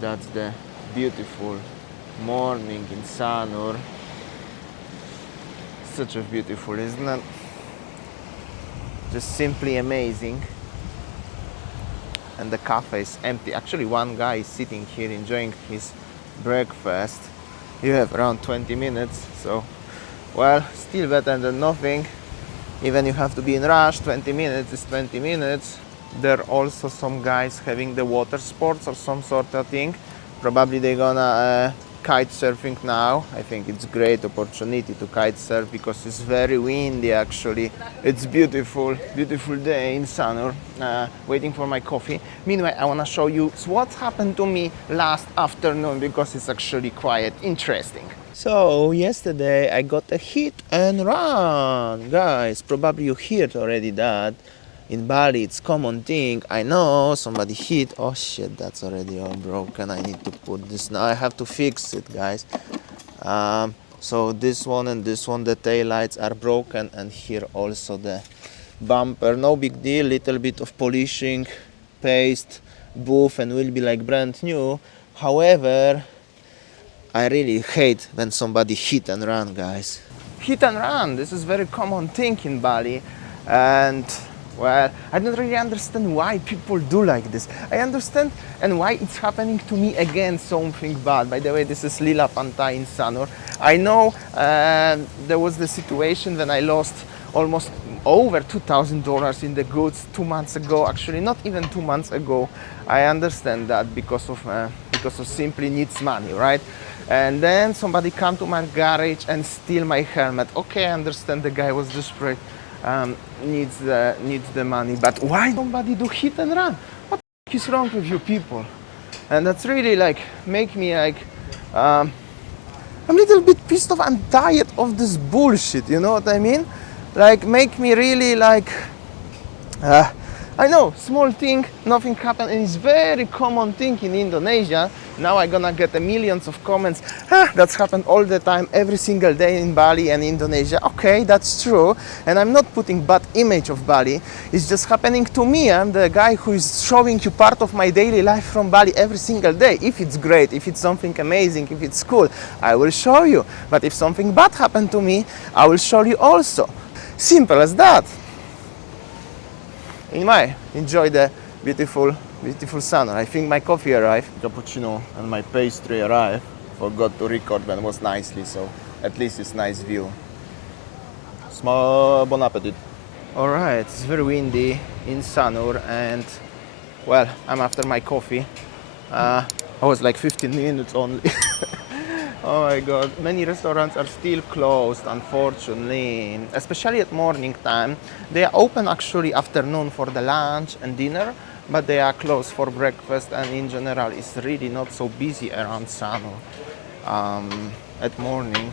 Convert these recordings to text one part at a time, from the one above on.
That's the beautiful morning in Sanur. Such a beautiful, isn't it? Just simply amazing. And the cafe is empty. Actually, one guy is sitting here enjoying his breakfast. You have around 20 minutes, so well, still better than nothing. Even you have to be in rush, 20 minutes is 20 minutes. There are also some guys having the water sports or some sort of thing. Probably they're gonna kite surfing now. I think it's great opportunity to kite surf because it's very windy actually. It's beautiful, beautiful day in Sanur. Waiting for my coffee. Meanwhile, I wanna show you what happened to me last afternoon because it's actually quite interesting. So yesterday I got a hit and run, guys. Probably you heard already that. In Bali, it's common thing. I know somebody hit. Oh shit, that's already all broken. I need to put this now. I have to fix it, guys. So this one and this one, the tail lights are broken, and here also the bumper. No big deal. Little bit of polishing, paste, booth, and will be like brand new. However, I really hate when somebody hit and run, guys. Hit and run. This is very common thing in Bali, and well, I don't really understand why people do like this. I understand and why it's happening to me again, something bad. By the way, this is Lila Pantai in Sanur. I know there was the situation when I lost almost over $2,000 in the goods 2 months ago. Actually, not even 2 months ago. I understand that because of simply needs money, right? And then somebody come to my garage and steal my helmet. Okay, I understand the guy was desperate. Needs the money, but why somebody do hit and run? What the is wrong with you people? And that's really like make me like I'm a little bit pissed off. I'm tired of this bullshit, you know what I mean? Like make me really like I know, small thing, nothing happened, and it's very common thing in Indonesia. Now I'm gonna get millions of comments. That's happened all the time, every single day in Bali and Indonesia. Okay, that's true, and I'm not putting bad image of Bali. It's just happening to me. I'm the guy who is showing you part of my daily life from Bali every single day. If it's great, if it's something amazing, if it's cool, I will show you. But if something bad happened to me, I will show you also. Simple as that. Anyway, enjoy the beautiful sun. I think my coffee arrived, cappuccino, and my pastry arrived. Forgot to record when it was nicely, so at least it's nice view. Small bon appetit. Alright, it's very windy in Sanur, and well, I'm after my coffee. I was like 15 minutes only. Oh my god, many restaurants are still closed, unfortunately, especially at morning time. They are open actually afternoon for the lunch and dinner, but they are closed for breakfast, and in general it's really not so busy around Sanur at morning.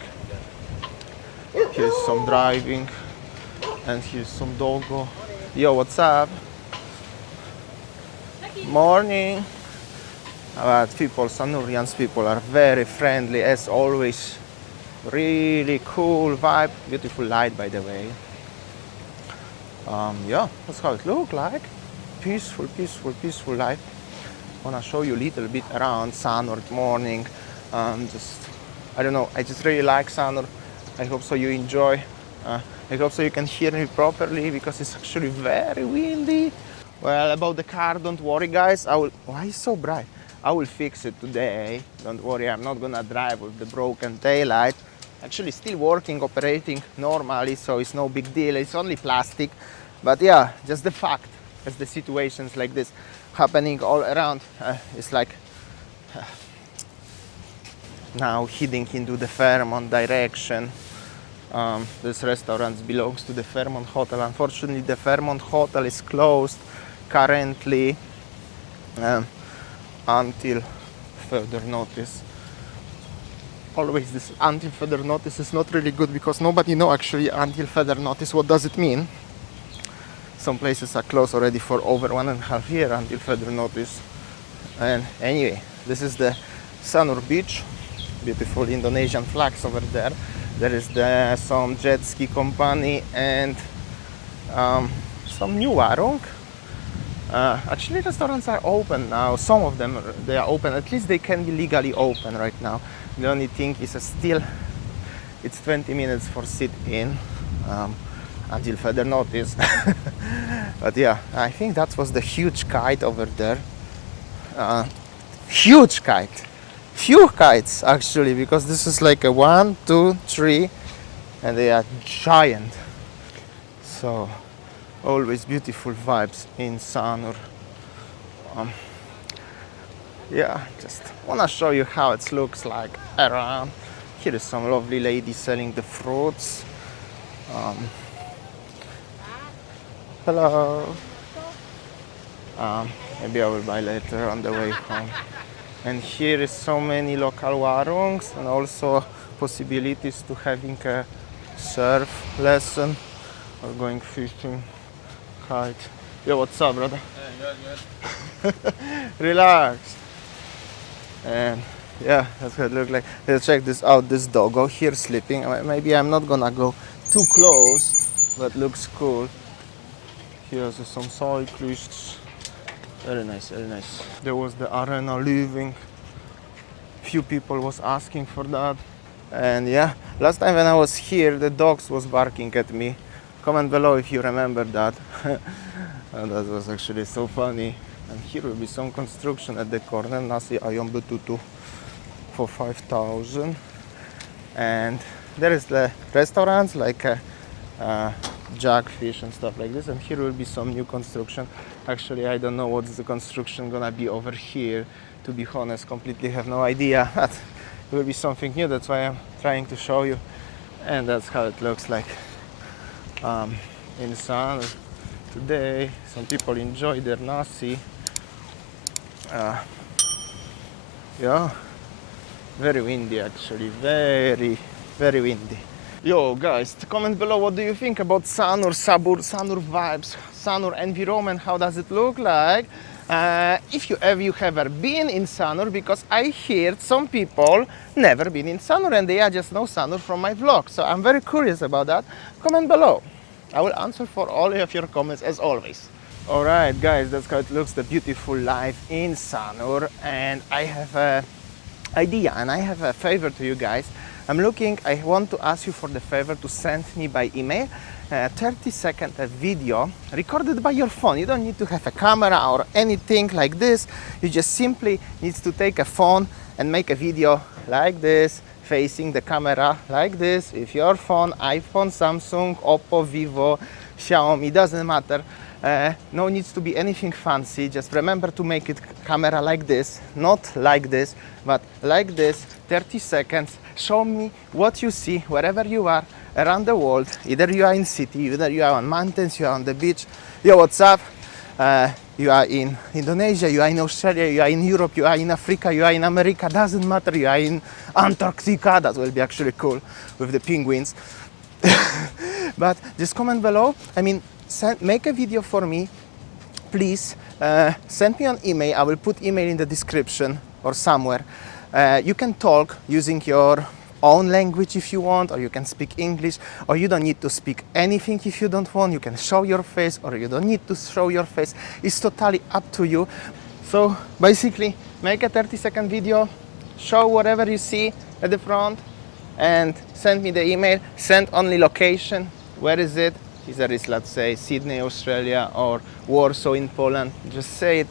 Here's some driving, and here's some doggo. Yo, what's up? Morning. People, Sanurians people are very friendly as always. Really cool vibe, beautiful light by the way. Yeah, that's how it looks like. Peaceful, peaceful, peaceful life. Wanna show you a little bit around Sanur morning. I don't know, I just really like Sanur. I hope so you enjoy. I hope so you can hear me properly because it's actually very windy. Well, about the car, don't worry guys. Why is so bright? I will fix it today. Don't worry, I'm not gonna drive with the broken taillight. Actually still working, operating normally, so it's no big deal. It's only plastic. But yeah, just the fact, as the situations like this happening all around, it's like now heading into the Fairmont direction. This restaurant belongs to the Fairmont Hotel. Unfortunately, the Fairmont Hotel is closed currently until further notice. Always this until further notice is not really good because nobody know actually until further notice what does it mean. Some places are closed already for over 1.5 years until further notice. And anyway, this is the Sanur beach. Beautiful Indonesian flags over there. There is some jet ski company and some new warung. Actually, restaurants are open now. Some of them they are open. At least they can be legally open right now. The only thing is still it's 20 minutes for sit in until further notice. But yeah, I think that was the huge kite over there. Huge kite. Few kites actually, because this is like a 1, 2, 3, and they are giant. So always beautiful vibes in Sanur. Yeah, just wanna show you how it looks like around. Here is some lovely lady selling the fruits. Hello. Maybe I will buy later on the way home. And here is so many local warungs and also possibilities to having a surf lesson or going fishing, kite. Yo, what's up, brother? Hey, good. Relax. And yeah, that's what it looks like. Let's check this out. This doggo here sleeping. Maybe I'm not gonna go too close, but looks cool. Here's some cyclists. Very nice, very nice. There was the arena leaving. Few people was asking for that. And yeah, last time when I was here, the dogs was barking at me. Comment below if you remember that. And that was actually so funny. And here will be some construction at the corner. Nasi ayam betutu for 5,000. And there is the restaurants like jackfish and stuff like this. And here will be some new construction. Actually, I don't know what's the construction gonna be over here. To be honest, completely have no idea. But it will be something new. That's why I'm trying to show you. And that's how it looks like in the sun today. Some people enjoy their nasi. Yeah, very windy actually, very windy. Yo guys, comment below what do you think about Sanur vibes, Sanur environment, how does it look like? If you have ever been in Sanur, because I heard some people never been in Sanur and they just know Sanur from my vlog. So I'm very curious about that. Comment below. I will answer for all of your comments as always. Alright guys, that's how it looks, the beautiful life in Sanur. And I have an idea and I have a favor to you guys. I want to ask you for the favor to send me by email a 30-second video recorded by your phone. You don't need to have a camera or anything like this. You just simply need to take a phone and make a video like this, facing the camera like this, with your phone, iPhone, Samsung, Oppo, Vivo, Xiaomi, doesn't matter. No needs to be anything fancy. Just remember to make it camera like this, not like this, but like this, 30 seconds. Show me what you see wherever you are around the world. Either you are in city, either you are on mountains, you are on the beach. Yo, what's up? You are in Indonesia, you are in Australia, you are in Europe, you are in Africa, you are in America, doesn't matter, you are in Antarctica. That will be actually cool with the penguins. But just comment below. I mean, make a video for me, please. Send me an email. I will put email in the description or somewhere. You can talk using your own language if you want, or you can speak English, or you don't need to speak anything if you don't want. You can show your face, or you don't need to show your face. It's totally up to you. So basically, make a 30-second video, show whatever you see at the front, and send me the email. Send only location. Where is it? Either it's, let's say, Sydney, Australia, or Warsaw in Poland. Just say it.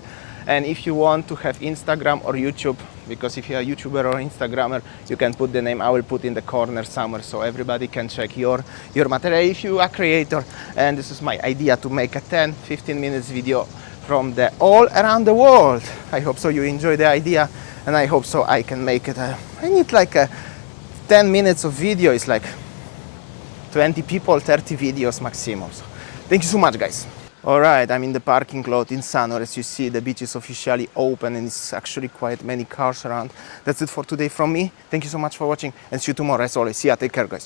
And if you want to have Instagram or YouTube, because if you're a YouTuber or Instagrammer, you can put the name. I will put in the corner somewhere so everybody can check your material if you are a creator. And this is my idea, to make a 10-15 minutes video from the all around the world. I hope so you enjoy the idea, and I hope so I can make it. I need like a 10 minutes of video. It's like 20 people, 30 videos maximum. So thank you so much, guys. All right, I'm in the parking lot in Sanur. As you see, the beach is officially open and it's actually quite many cars around. That's it for today from me. Thank you so much for watching and see you tomorrow as always. See ya, take care, guys.